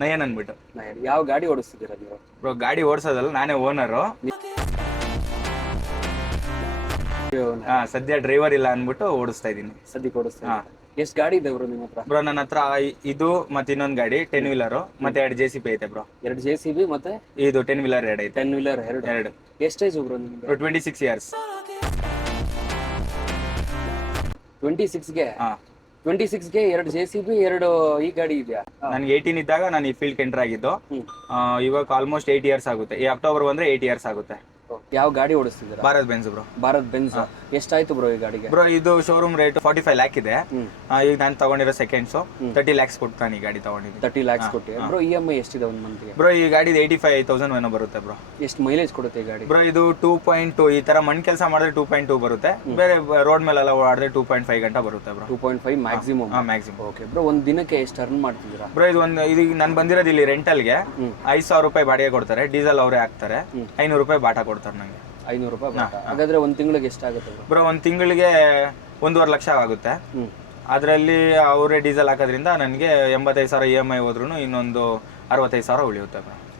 ನಯನ್ ಅನ್ಬಿಟ್ಟು. ಯಾವ ಗಾಡಿ ಓಡಿಸ್ತಿದ್ದೀರಾ ನೀವು? ಬ್ರೋ ಗಾಡಿ ಓಡಿಸೋದಲ್ಲ, ನಾನೇ ಓನರು. ಸದ್ಯ ಡ್ರೈವರ್ ಇಲ್ಲ ಅನ್ಬಿಟ್ಟು ಓಡಿಸ್ತಾ ಇದೀನಿ. ಸದ್ಯಕ್ಕೆ ಓಡಿಸ್ತಾ ಎಷ್ಟು ಗಾಡಿ ಇದೆ ಬ್ರೋ ನಿಮ್ಮ ಹತ್ರ? ಬ್ರೋ ನನ್ನ ಹತ್ರ ಇದು ಮತ್ತೆ ಇನ್ನೊಂದು ಗಾಡಿ 10 ವೀಲರ್ ಮತ್ತೆ 2 JCB ಐತೆ ಬ್ರೋ. 2 JCB ಮತ್ತೆ ಇದು 10 ವೀಲರ್ 2 ಐತೆ. 10 ವೀಲರ್ ಎರಡು. ಎಷ್ಟು ಏಜ್ ಬ್ರೋ ನಿಮ್ಗೆ? 26 ಇಯರ್ಸ್. 26ಗೆ 26ಗೆ 2 JCB 2 ಈ ಗಾಡಿ ಇದೆಯಾ? ನನ್ಗೆ 18 ಇದ್ದಾಗ ನಾನು ಈ ಫೀಲ್ಡ್ ಎಂಟರ್ ಆಗಿದ್ದು. ಇವಾಗ ಆಲ್ಮೋಸ್ಟ್ 8 ಇಯರ್ಸ್ ಆಗುತ್ತೆ. ಈ ಅಕ್ಟೋಬರ್ ಬಂದ್ರೆ 8 ಇಯರ್ಸ್ ಆಗುತ್ತೆ. ಯಾವ ಗಾಡಿ ಓಡಿಸ್ತಿದ್ದೀರಾ? Bharat Benz bro. Bharat Benz. ಎಷ್ಟಾಯ್ತು ಬ್ರೋ ಈ ಗಾಡಿಗೆ? ಬ್ರೋ ಇದು ಶೋರೂಮ್ ರೇಟ್ 45 ಲ್ಯಾಕ್ ಇದೆ. ಈಗ ನಾನು ತಗೊಂಡಿರೋ ಸೆಕೆಂಡ್ಸ್ 30 ಲ್ಯಾಕ್ಸ್ ಕೊಟ್ಟು ನಾನು ಈ ಗಾಡಿ ತಗೊಂಡಿದ್ದೀನಿ. 30 ಲ್ಯಾಕ್ಸ್ ಕೊಟ್ಟು. ಬ್ರೋ EMI ಎಷ್ಟಿದೆ ಒಂದು ಮಂತ್ಗೆ? ಬ್ರೋ ಈ ಗಾಡಿ 85,000 ಏನೋ ಬರುತ್ತೆ ಬ್ರೋ. ಎಷ್ಟು ಮೈಲೇಜ್ ಕೊಡುತ್ತೆ ಈ ಗಾಡಿ? ಬ್ರೋ ಇದು 2.2. ಈ ತರ ಮಣ್ ಕೆಲಸ ಮಾಡಿದ್ರೆ 2.2 ಬರುತ್ತೆ. ಬೇರೆ ರೋಡ್ ಮೇಲೆಲ್ಲ ಓಡಾಡಿದ್ರೆ 2.5 ಗಂಟೆ ಬರುತ್ತೆ bro. 2.5 maximum. Maximum. Okay bro, ಒಂದು ದಿನಕ್ಕೆ ಎಷ್ಟು ಅರ್ನ್ ಮಾಡ್ತಿದ್ದೀರಾ? ಬ್ರೋ ಇದು ನಾನು ಬಂದಿರೋದು ಇಲ್ಲಿ ರೆಂಟಲ್ಗೆ 5,000 ರೂಪಾಯಿ ಬಾಡಿಗೆ ಕೊಡ್ತಾರೆ. ಡೀಸೆಲ್ ಅವರೇ ಹಾಕ್ತಾರೆ. 500 ರೂಪಾಯಿ ಬಾಟ ಕೊಡ್ತಾರೆ ನಂಗೆ. 500 ರೂಪಾಯಿ ಬಾಟ. ಹಾಗಾದ್ರೆ ಒಂದು ತಿಂಗಳಿಗೆ ಎಷ್ಟಾಗುತ್ತೆ ಬ್ರೋ? ಒಂದು ತಿಂಗಳಿಗೆ 1.5 ಲಕ್ಷ ಆಗುತ್ತೆ. ಅದರಲ್ಲಿ ಅವರೇ ಡೀಸೆಲ್ ಹಾಕೋದ್ರಿಂದ ನನಗೆ 85,000 EMI ಹೋದ್ರೂ ಇನ್ನೊಂದು 65,000 ಉಳಿಯುತ್ತೆ ಬ್ರೋ.